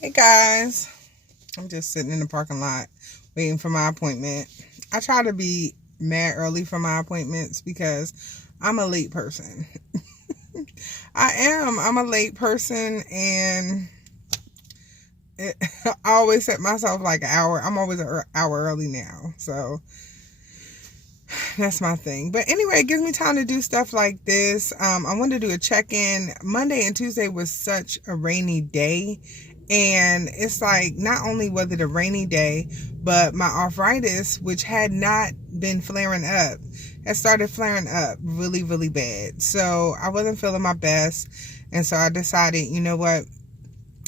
Hey guys, I'm just sitting in the parking lot waiting for my appointment. I try to be mad early for my appointments because I'm a late person. I am. I'm a late person and I always set myself like an hour. I'm always an hour early now. So that's my thing. But anyway, it gives me time to do stuff like this. I wanted to do a check-in. Monday and Tuesday was such a rainy day. And it's like, not only was it a rainy day, but my arthritis, which had not been flaring up, had started flaring up really, really bad. So I wasn't feeling my best. And so I decided, you know what?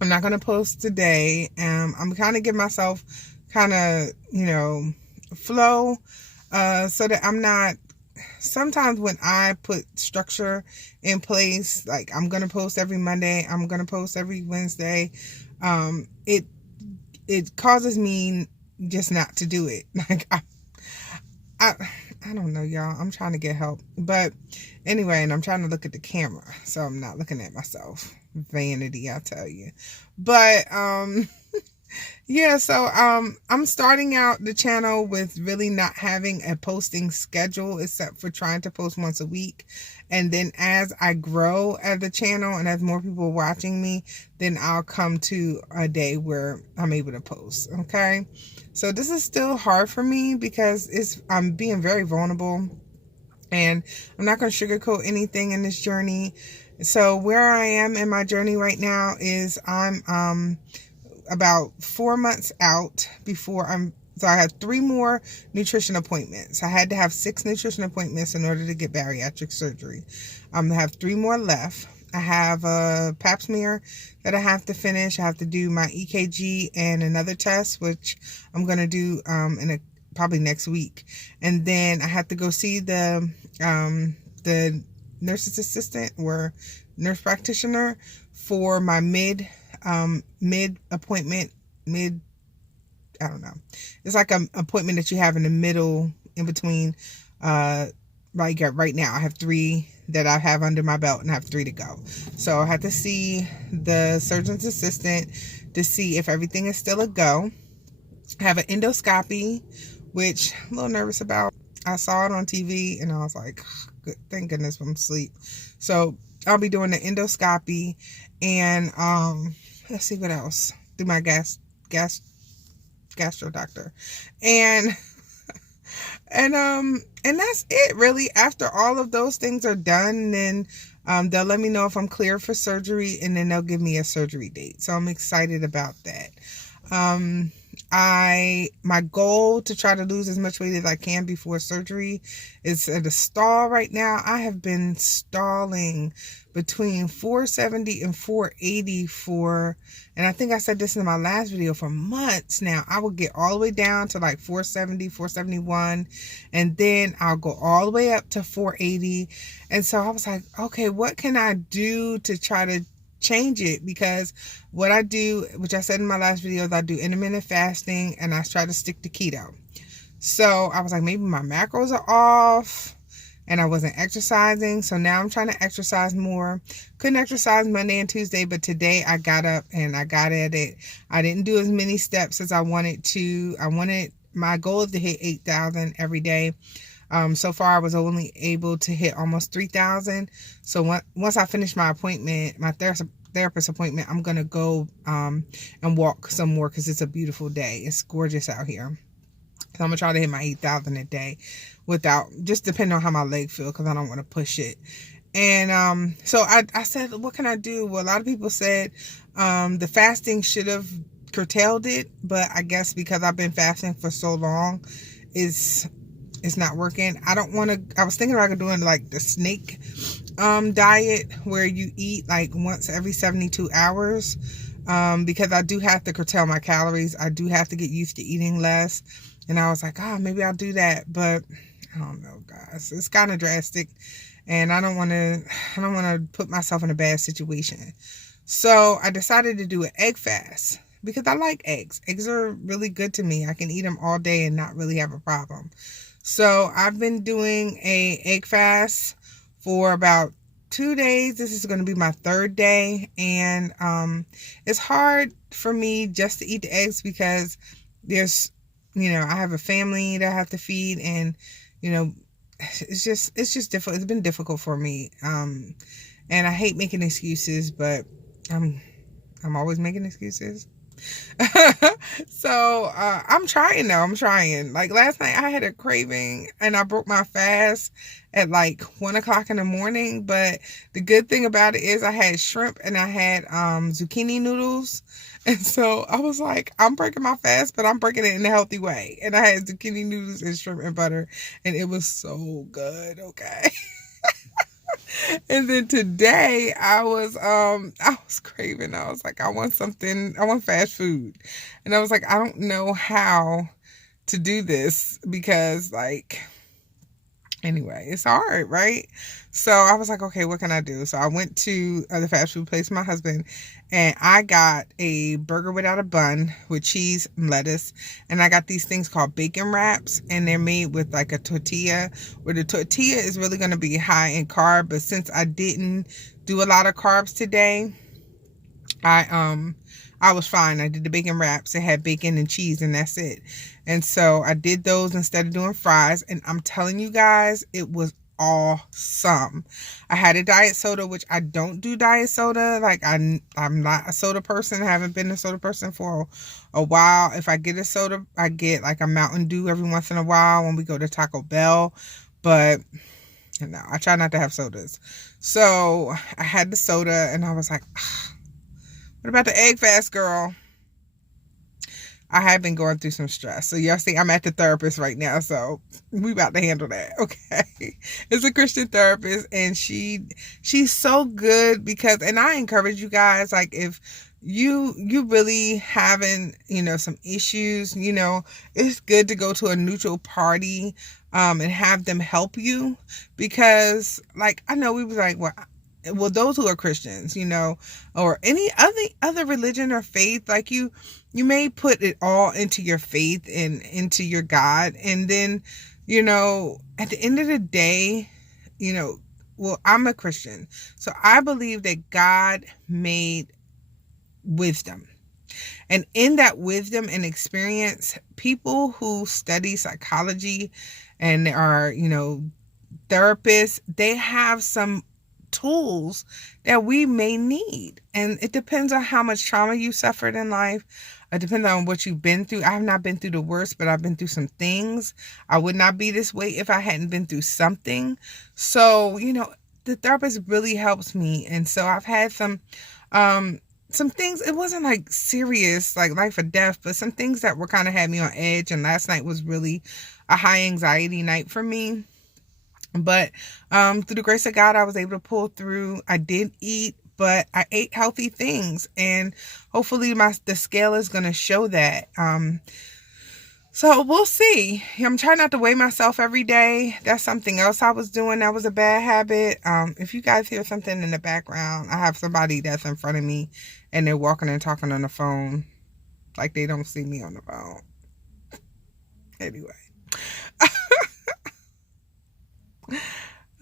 I'm not going to post today. I'm kind of giving myself kind of, flow, so that I'm not, sometimes when I put structure in place, like I'm going to post every Monday, I'm going to post every Wednesday, it causes me just not to do it. Like I don't know, y'all. I'm trying to get help. But anyway, and I'm trying to look at the camera, so I'm not looking at myself. Vanity, I tell you. But yeah, so I'm starting out the channel with really not having a posting schedule except for trying to post once a week. And then as I grow at the channel and as more people are watching me, then I'll come to a day where I'm able to post. Okay. So this is still hard for me because I'm being very vulnerable and I'm not going to sugarcoat anything in this journey. So where I am in my journey right now is I'm about 4 months out before so I had 3 more nutrition appointments. I had to have 6 nutrition appointments in order to get bariatric surgery. I have 3 more left. I have a pap smear that I have to finish. I have to do my EKG and another test, which I'm going to do probably next week. And then I have to go see the nurse's assistant or nurse practitioner for my mid appointment, I don't know. It's like an appointment that you have in the middle, in between, right now. I have 3 that I have under my belt and I have 3 to go. So I have to see the surgeon's assistant to see if everything is still a go. I have an endoscopy, which I'm a little nervous about. I saw it on TV and I was like, thank goodness I'm asleep. So I'll be doing the endoscopy and, let's see what else. Do my gastro doctor. And that's it really. After all of those things are done, then they'll let me know if I'm clear for surgery and then they'll give me a surgery date. So I'm excited about that. My goal to try to lose as much weight as I can before surgery is at a stall right now. I have been stalling between 470 and 480 and I think I said this in my last video, for months now. I will get all the way down to like 470, 471, and then I'll go all the way up to 480. And so I was like, okay, what can I do to try to change it? Because what I do, which I said in my last video, is I do intermittent fasting and I try to stick to keto. So I was like, maybe my macros are off and I wasn't exercising. So now I'm trying to exercise more. Couldn't exercise Monday and Tuesday, but today I got up and I got at it. I didn't do as many steps as I wanted to. My goal is to hit 8,000 every day. So far I was only able to hit almost 3,000. So once I finish my appointment, my therapist appointment, I'm going to go and walk some more because it's a beautiful day. It's gorgeous out here. So I'm going to try to hit my 8,000 a day without, just depending on how my leg feel, because I don't want to push it. And so I said, what can I do? Well, a lot of people said the fasting should have curtailed it, but I guess because I've been fasting for so long, it's not working. I was thinking about doing like the snake diet where you eat like once every 72 hours because I do have to curtail my calories. I do have to get used to eating less. And I was like, maybe I'll do that. But I don't know, guys. It's kind of drastic. And I don't want to put myself in a bad situation. So I decided to do an egg fast because I like eggs. Eggs are really good to me. I can eat them all day and not really have a problem. So I've been doing a egg fast for about 2 days. This is going to be my third day, and it's hard for me just to eat the eggs because there's, I have a family that I have to feed, and it's just difficult. It's been difficult for me, and I hate making excuses, but I'm always making excuses. So I'm trying though. I'm trying. Like last night I had a craving and I broke my fast at like 1 o'clock in the morning. But the good thing about it is I had shrimp and I had zucchini noodles. And so I was like, I'm breaking my fast, but I'm breaking it in a healthy way. And I had zucchini noodles and shrimp and butter, and it was so good. Okay. And then today I was craving. I was like, I want fast food. And I was like, I don't know how to do this because anyway, it's hard, right? So I was like, okay, what can I do? So I went to the fast food place with my husband, and I got a burger without a bun with cheese and lettuce. And I got these things called bacon wraps, and they're made with like a tortilla, where the tortilla is really going to be high in carb. But since I didn't do a lot of carbs today, I was fine. I did the bacon wraps. It had bacon and cheese, and that's it. And so I did those instead of doing fries. And I'm telling you guys, it was awesome. I had a diet soda, which I don't do diet soda. Like I'm not a soda person. I haven't been a soda person for a while. If I get a soda, I get like a Mountain Dew every once in a while when we go to Taco Bell. But no, I try not to have sodas. So I had the soda, and I was like, what about the egg fast, girl? I have been going through some stress. So y'all see, I'm at the therapist right now. So we about to handle that. Okay. It's a Christian therapist, and she's so good because, and I encourage you guys, like if you really having, some issues, it's good to go to a neutral party, and have them help you because I know we was like, well, those who are Christians, or any other religion or faith, like you may put it all into your faith and into your God. And then, at the end of the day, well, I'm a Christian. So I believe that God made wisdom. And in that wisdom and experience, people who study psychology and are, therapists, they have some tools that we may need. And it depends on how much trauma you suffered in life. It depends on what you've been through. I have not been through the worst, but I've been through some things. I would not be this way if I hadn't been through something. So, the therapist really helps me. And so I've had some things. It wasn't like serious, like life or death, but some things that were kind of had me on edge. And last night was really a high anxiety night for me. But through the grace of God, I was able to pull through. I did eat, but I ate healthy things, and hopefully the scale is going to show that. So we'll see. I'm trying not to weigh myself every day. That's something else I was doing. That was a bad habit. If you guys hear something in the background, I have somebody that's in front of me, and they're walking and talking on the phone like they don't see me on the phone. Anyway.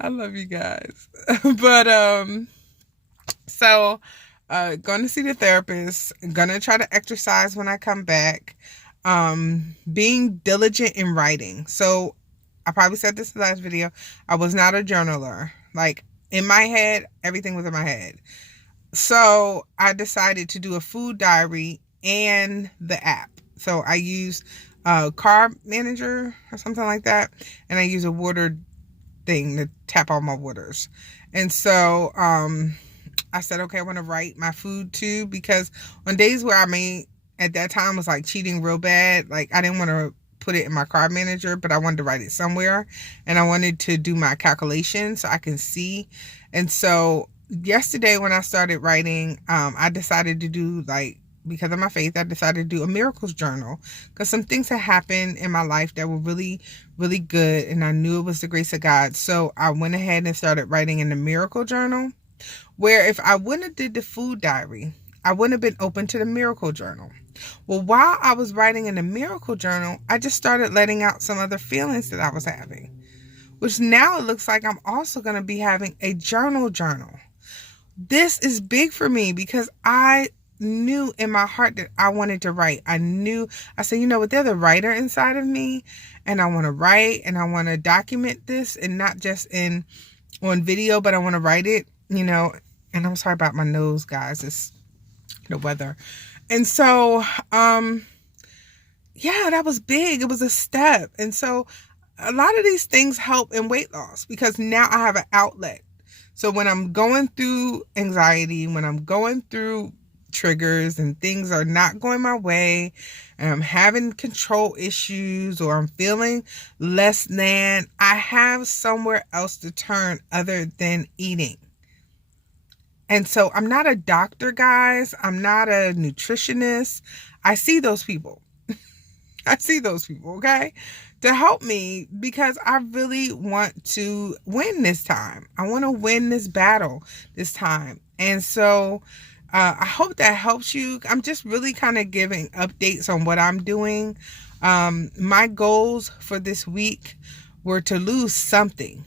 I love you guys. But so going to see the therapist, gonna try to exercise when I come back, being diligent in writing. So I probably said this in the last video, I was not a journaler. Like in my head, everything was in my head. So I decided to do a food diary and the app. So I use Carb Manager or something like that, and I use a water thing to tap all my waters. And so I said, okay, I want to write my food too, because on days where I may at that time was like cheating real bad, like I didn't want to put it in my Carb Manager, but I wanted to write it somewhere, and I wanted to do my calculations so I can see. And so yesterday when I started writing, I decided to do, like, because of my faith, I decided to do a miracles journal, because some things had happened in my life that were really, really good, and I knew it was the grace of God. So I went ahead and started writing in the miracle journal, where if I wouldn't have did the food diary, I wouldn't have been open to the miracle journal. Well, while I was writing in the miracle journal, I just started letting out some other feelings that I was having. which now it looks like I'm also going to be having a journal. This is big for me because I knew in my heart that I wanted to write. I said, you know what, there's a writer inside of me, and I want to write, and I want to document this, and not just on video, but I want to write it, you know. And I'm sorry about my nose, guys. It's the weather. And so, yeah, that was big. It was a step. And so a lot of these things help in weight loss because now I have an outlet. So when I'm going through anxiety, when I'm going through triggers and things are not going my way, and I'm having control issues, or I'm feeling less than, I have somewhere else to turn other than eating. And so I'm not a doctor, guys. I'm not a nutritionist. I see those people. Okay, to help me because I really want to win this time. I want to win this battle this time. And so I hope that helps you. I'm just really kind of giving updates on what I'm doing. My goals for this week were to lose something.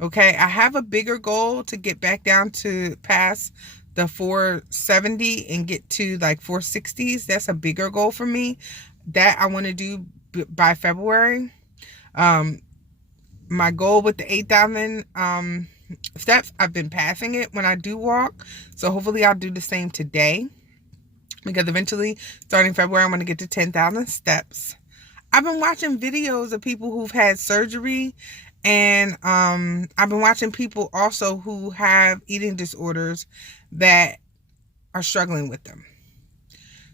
Okay, I have a bigger goal to get back down to past the 470 and get to like 460s. That's a bigger goal for me that I want to do by February. My goal with the 8,000 steps, I've been passing it when I do walk. So hopefully I'll do the same today, because eventually starting February, I'm going to get to 10,000 steps. I've been watching videos of people who've had surgery, and I've been watching people also who have eating disorders that are struggling with them.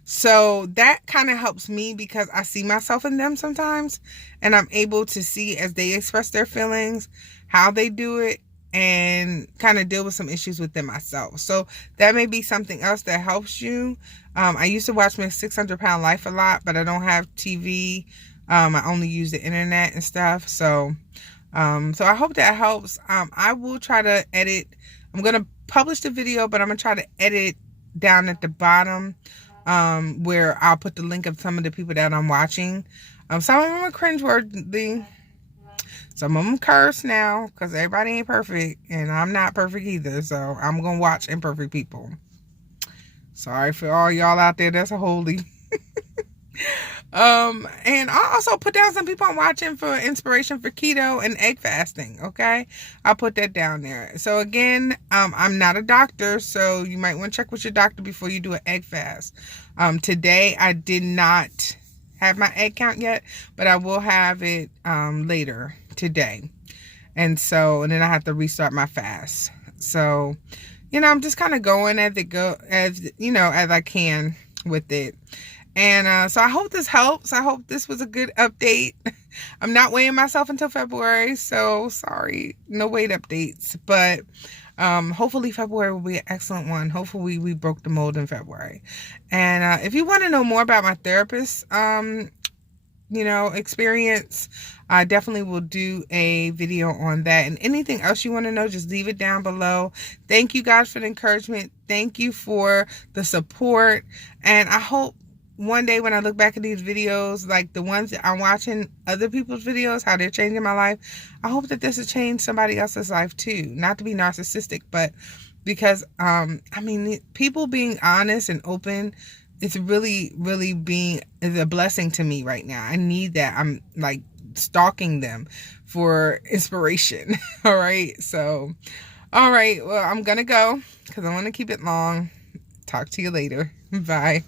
So that kind of helps me because I see myself in them sometimes, and I'm able to see as they express their feelings, how they do it, and kind of deal with some issues with them myself. So that may be something else that helps you. I used to watch my 600 Pound Life a lot, but I don't have TV. I only use the internet and stuff. So I hope that helps. I will try to edit. I'm going to publish the video, but I'm going to try to edit down at the bottom where I'll put the link of some of the people that I'm watching. Some of them are cringeworthy. Some of them curse now because everybody ain't perfect, and I'm not perfect either. So I'm going to watch imperfect people. Sorry for all y'all out there that's a holy. And I'll also put down some people I'm watching for inspiration for keto and egg fasting. Okay, I'll put that down there. So again, I'm not a doctor, so you might want to check with your doctor before you do an egg fast. Today I did not have my egg count yet, but I will have it later today. And then I have to restart my fast. So, I'm just kind of going as I can with it. And so I hope this helps. I hope this was a good update. I'm not weighing myself until February, so sorry, no weight updates. But hopefully February will be an excellent one. Hopefully we broke the mold in February. And if you want to know more about my therapist, experience, I definitely will do a video on that. And anything else you want to know, just leave it down below. Thank you guys for the encouragement. Thank you for the support. And I hope one day when I look back at these videos, like the ones that I'm watching other people's videos, how they're changing my life, I hope that this will change somebody else's life too. Not to be narcissistic, but because, people being honest and open, it's really, really is a blessing to me right now. I need that. I'm like stalking them for inspiration. All right. So, all right. Well, I'm going to go because I want to keep it long. Talk to you later. Bye.